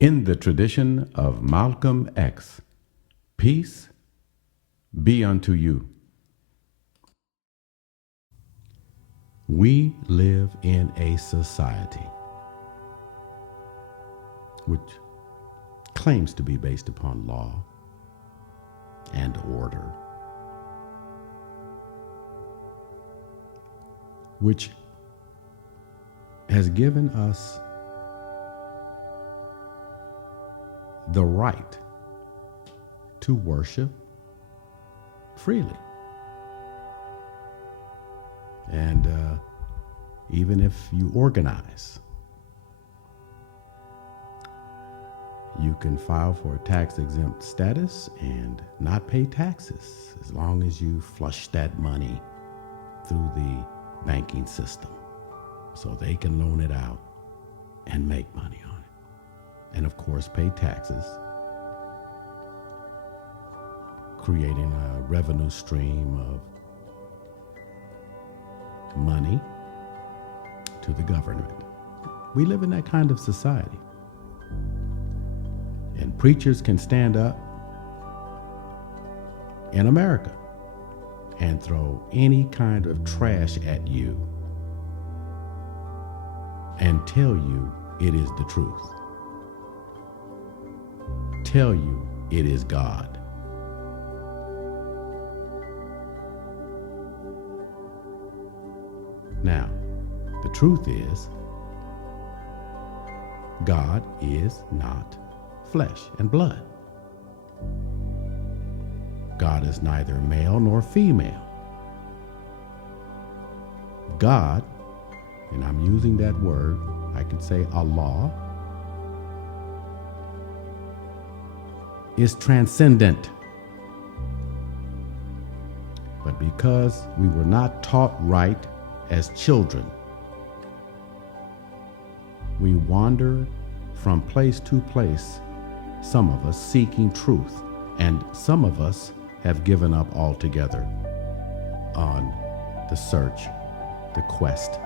In the tradition of Malcolm X, peace be unto you. We live in a society which claims to be based upon law and order, which has given us the right to worship freely. And even if you organize, you can file for a tax-exempt status and not pay taxes as long as you flush that money through the banking system so they can loan it out and make money on it. And of course, pay taxes, creating a revenue stream of money to the government. We live in that kind of society. And preachers can stand up in America and throw any kind of trash at you and tell you it is the truth. Tell you it is God. Now, the truth is, God is not flesh and blood. God is neither male nor female. God, and I'm using that word, I could say Allah, is transcendent. But because we were not taught right as children, we wander from place to place, some of us seeking truth, and some of us have given up altogether on the search, the quest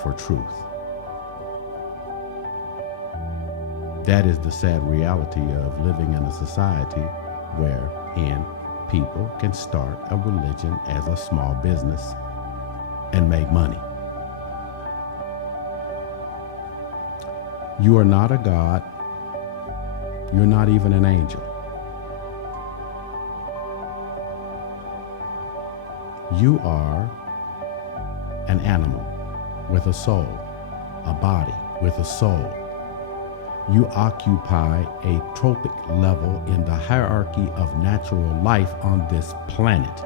for truth. That is the sad reality of living in a society wherein people can start a religion as a small business and make money. You are not a God. You're not even an angel. You are an animal with a soul, a body with a soul. You occupy a tropic level in the hierarchy of natural life on this planet.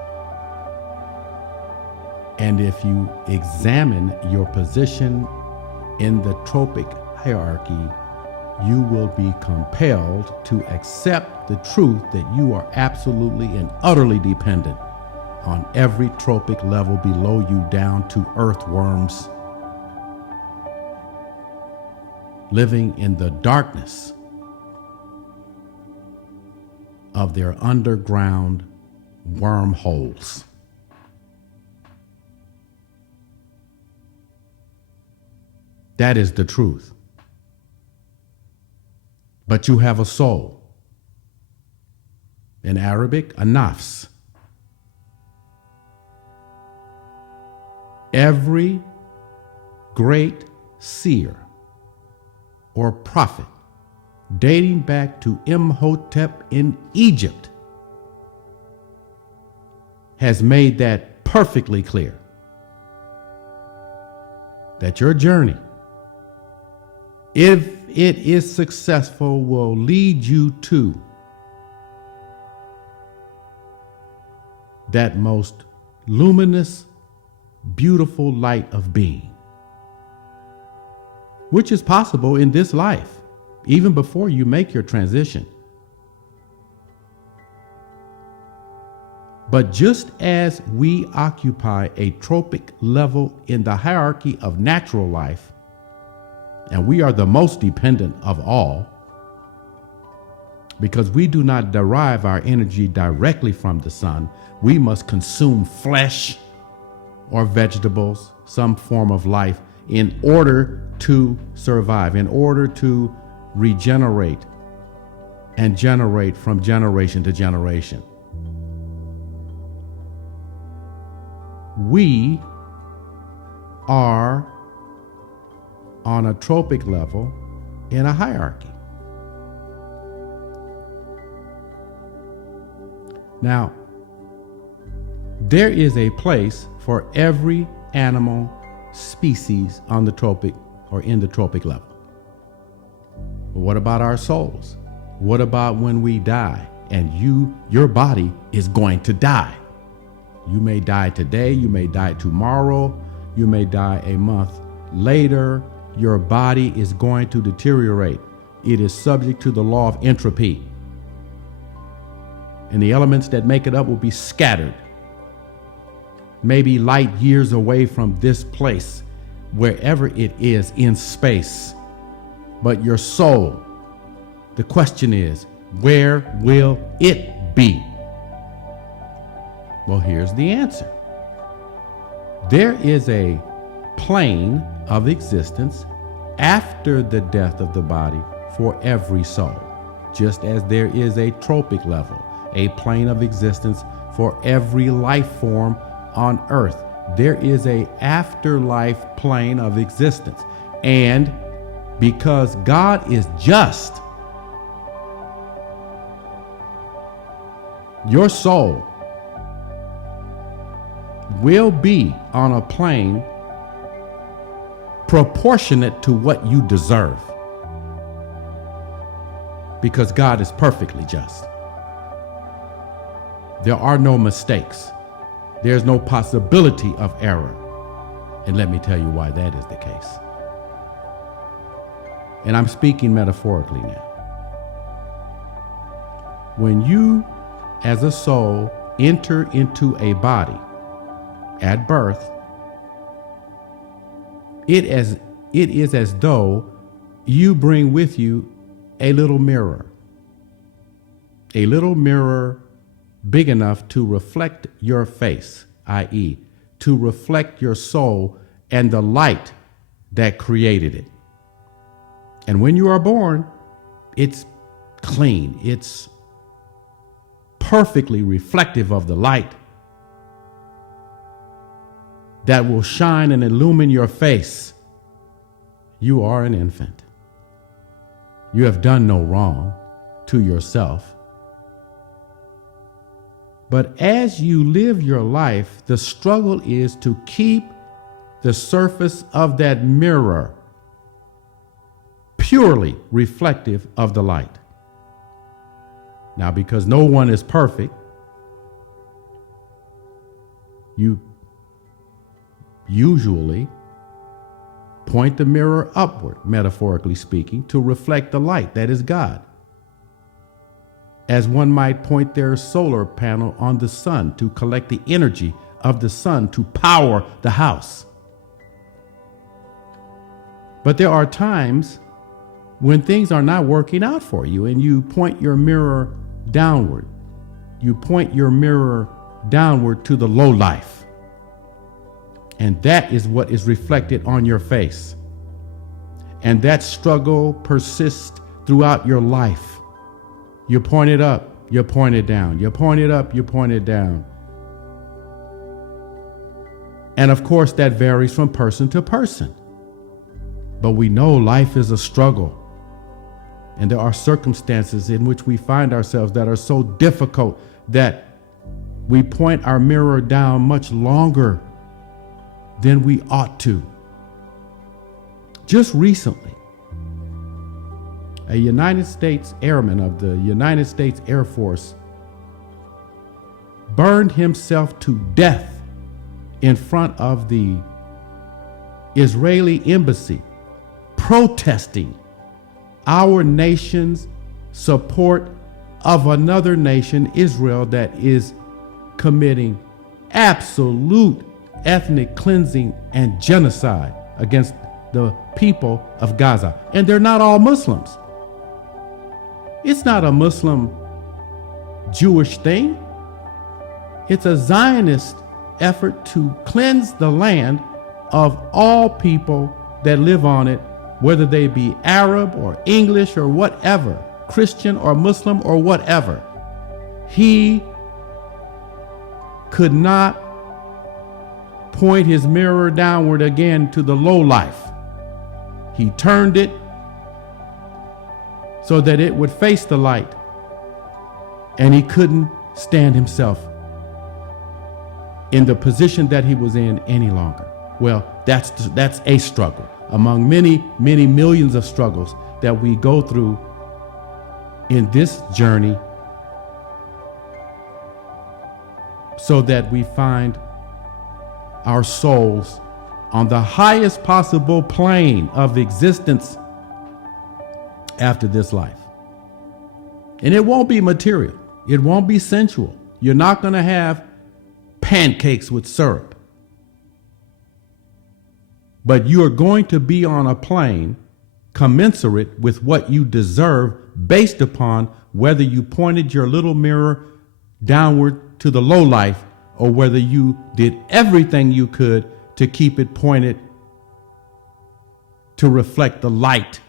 And if you examine your position in the tropic hierarchy, you will be compelled to accept the truth that you are absolutely and utterly dependent on every tropic level below you down to earthworms living in the darkness of their underground wormholes. That is the truth. But you have a soul. In Arabic, a nafs. Every great seer or prophet dating back to Imhotep in Egypt has made that perfectly clear. That your journey, if it is successful, will lead you to that most luminous, beautiful light of being, which is possible in this life, even before you make your transition. But just as we occupy a tropic level in the hierarchy of natural life, and we are the most dependent of all, because we do not derive our energy directly from the sun, we must consume flesh or vegetables, some form of life, in order to survive, in order to regenerate and generate from generation to generation. We are on a tropic level in a hierarchy. Now, there is a place for every animal species on the tropic or in the tropic level. But what about our souls? What about when we die and your body is going to die? You may die today, you may die tomorrow, you may die a month later. Your body is going to deteriorate. It is subject to the law of entropy. And the elements that make it up will be scattered, maybe light years away from this place, wherever it is in space. But your soul, the question is, where will it be? Well, here's the answer. There is a plane of existence after the death of the body for every soul, just as there is a tropic level, a plane of existence for every life form on earth. There is a afterlife plane of existence. And because God is just, your soul will be on a plane proportionate to what you deserve, because God is perfectly just. There are no mistakes. There's no possibility of error. And let me tell you why that is the case. And I'm speaking metaphorically now. When you, as a soul, enter into a body at birth, it is as though you bring with you a little mirror big enough to reflect your face, i.e., to reflect your soul and the light that created it. And when you are born, it's clean, it's perfectly reflective of the light that will shine and illumine your face. You are an infant. You have done no wrong to yourself. But as you live your life, the struggle is to keep the surface of that mirror purely reflective of the light. Now, because no one is perfect, you usually point the mirror upward, metaphorically speaking, to reflect the light that is God, as one might point their solar panel on the sun to collect the energy of the sun to power the house. But there are times when things are not working out for you and you point your mirror downward. You point your mirror downward to the low life. And that is what is reflected on your face. And that struggle persists throughout your life. You point it up, you point it down. You point it up, you point it down. And of course, that varies from person to person. But we know life is a struggle. And there are circumstances in which we find ourselves that are so difficult that we point our mirror down much longer than we ought to. Just recently, a United States airman of the United States Air Force burned himself to death in front of the Israeli embassy, protesting our nation's support of another nation, Israel, that is committing absolute ethnic cleansing and genocide against the people of Gaza. And they're not all Muslims. It's not a Muslim Jewish thing. It's a Zionist effort to cleanse the land of all people that live on it whether they be Arab or English or whatever, Christian or Muslim or whatever. He could not point his mirror downward again to the low life. He turned it so that it would face the light, and he couldn't stand himself in the position that he was in any longer. Well, that's a struggle among many, many millions of struggles that we go through in this journey, so that we find our souls on the highest possible plane of existence after this life. And it won't be material. It won't be sensual. You're not going to have pancakes with syrup. But you are going to be on a plane commensurate with what you deserve, based upon whether you pointed your little mirror downward to the low life, or whether you did everything you could to keep it pointed to reflect the light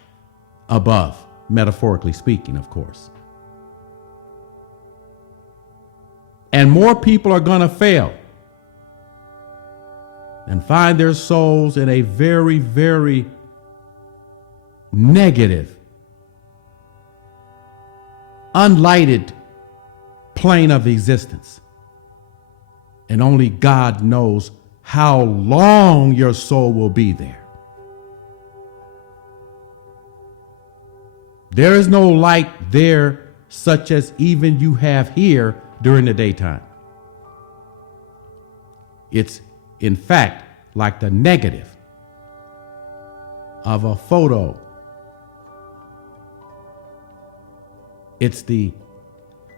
above, metaphorically speaking, of course. And more people are going to fail and find their souls in a very, very negative, unlighted plane of existence. And only God knows how long your soul will be there. There is no light there such as even you have here during the daytime. It's, in fact, like the negative of a photo. It's the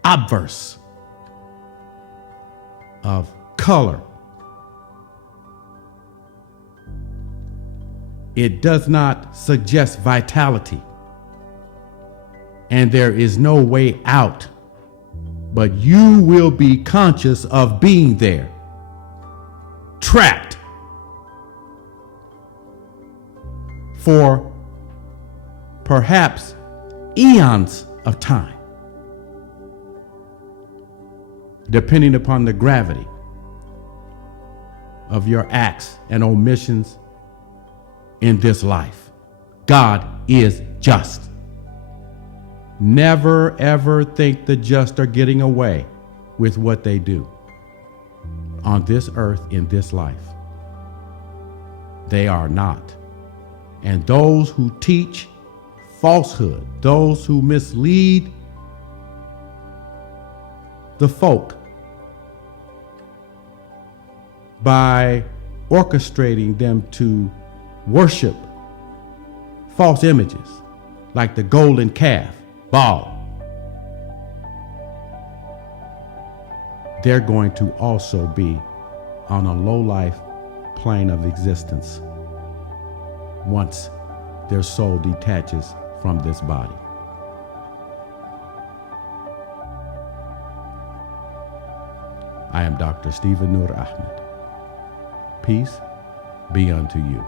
obverse of color. It does not suggest vitality. And there is no way out, but you will be conscious of being there, trapped for perhaps eons of time, depending upon the gravity of your acts and omissions in this life. God is just. Never ever think the just are getting away with what they do on this earth in this life. They are not. And those who teach falsehood, those who mislead the folk by orchestrating them to worship false images like the golden calf, Baal, they're going to also be on a low life plane of existence once their soul detaches from this body. I am Dr. Stephen Nur Ahmed. Peace be unto you.